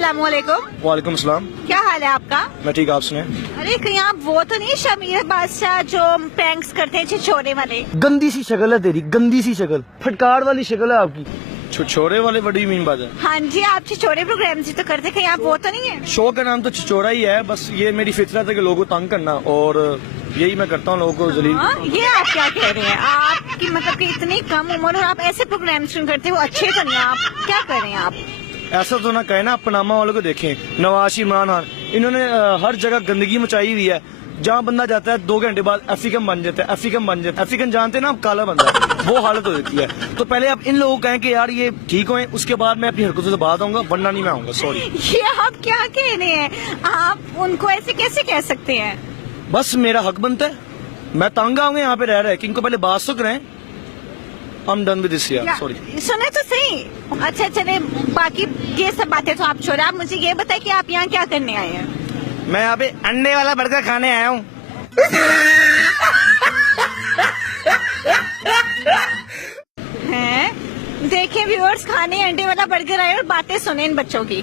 अस्सलामुअलैकुम। वालेकुम सलाम। क्या हाल है आपका? मैं ठीक, आप सुने? अरे कहीं आप वो तो नहीं शमीर बादशाह जो प्रैंक्स करते हैं छिछोरे वाले? गंदी सी शक्ल है तेरी, गंदी सी शक्ल, फटकार वाली शक्ल है आपकी। छिछोरे वाले बड़ी मीन बात है। हाँ जी, आप छिछोरे प्रोग्राम ही तो करते, कहीं आप वो तो नहीं है? शो का नाम तो छिछोरा ही है, बस ये मेरी फितरत है कि लोगों को तंग करना, और यही मैं करता हूँ, लोगों को जलील। ये आप क्या कह रहे हैं? आपकी मतलब कि इतनी कम उम्र और आप ऐसे प्रोग्राम शुरू करते हो, अच्छे तो नहीं, आप क्या कर रहे हैं आप? ऐसा तो ना कहे ना, पनामा वालों को देखें, नवाज इमरान खान, इन्होंने हर जगह गंदगी मचाई हुई है। जहाँ बंदा जाता है 2 घंटे बाद अफ्रीकन बन जाता है, अफ्रीकन बन जाता है। अफ्रीकन जानते हैं ना आप, काला बंदा, वो हालत हो जाती है। तो पहले आप इन लोगों को कहें कि यार ये ठीक हो, उसके बाद मैं अपनी हरकतों से बात आऊंगा, वरना नहीं मैं आऊंगा। सॉरी। ये आप क्या कह रहे हैं? आप उनको ऐसे कैसे कह सकते हैं? बस मेरा हक बनता है, मैं तंग आऊंगा यहाँ पे रह रहे, कि इनको पहले बात तो करें। I'm done with this year. Sorry. सुने तो सही। अच्छा चले, बाकी ये सब बातें तो आप छोड़े, आप मुझे ये बताए कि आप यहाँ क्या करने आए हैं? मैं यहाँ पे अंडे वाला बर्गर खाने आया हूँ। हैं? देखें व्यूअर्स, खाने अंडे वाला बर्गर आए और बातें सुने इन बच्चों की।